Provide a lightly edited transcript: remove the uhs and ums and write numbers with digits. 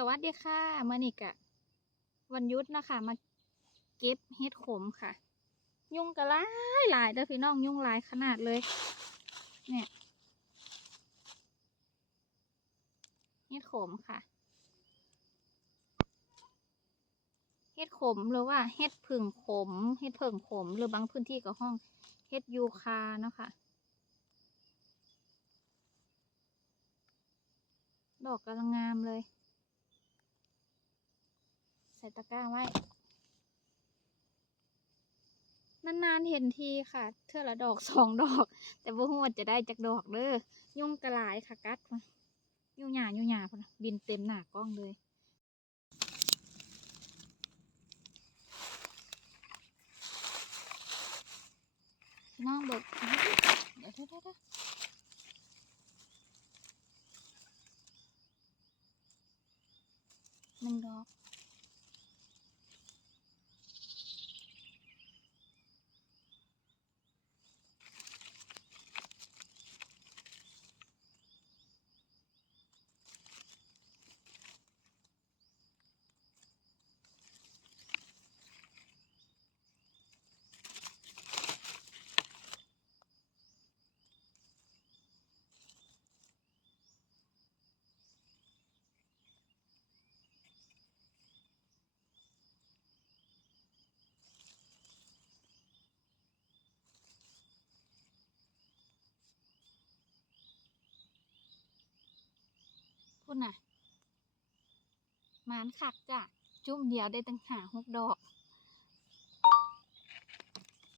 สวัสดีค่ะเมื่อนี้กะวันหยุดนะคะมาเก็บเห็ดขมค่ะ ยุงกะหลายเด้อพี่น้องยุงหลายขนาดเลยเนี่ยเห็ดขมค่ะเห็ดขมหรือว่าเห็ดผึ่งขมเห็ดเผิ่งขมหรือบางพื้นที่ก็ห้องเห็ดยูคาเนาะค่ะดอกกำลังงามเลยใส่ตะกร้าไว้นานๆเห็นทีค่ะเท่าละดอก2 ดอกแต่บ่ฮู้ว่าจะได้จักดอกเด้อยุงกระหลายค่ะกัดมายุ่งหยายุ่งหยาพุ่นน่ะบินเต็มหน้ากล้องเลยน้องบอกเดี๋ยว1 ดอกพุ่นน่ะหมานคักจ้ะจุ่มเดียวได้ตั้ง5-6 ดอก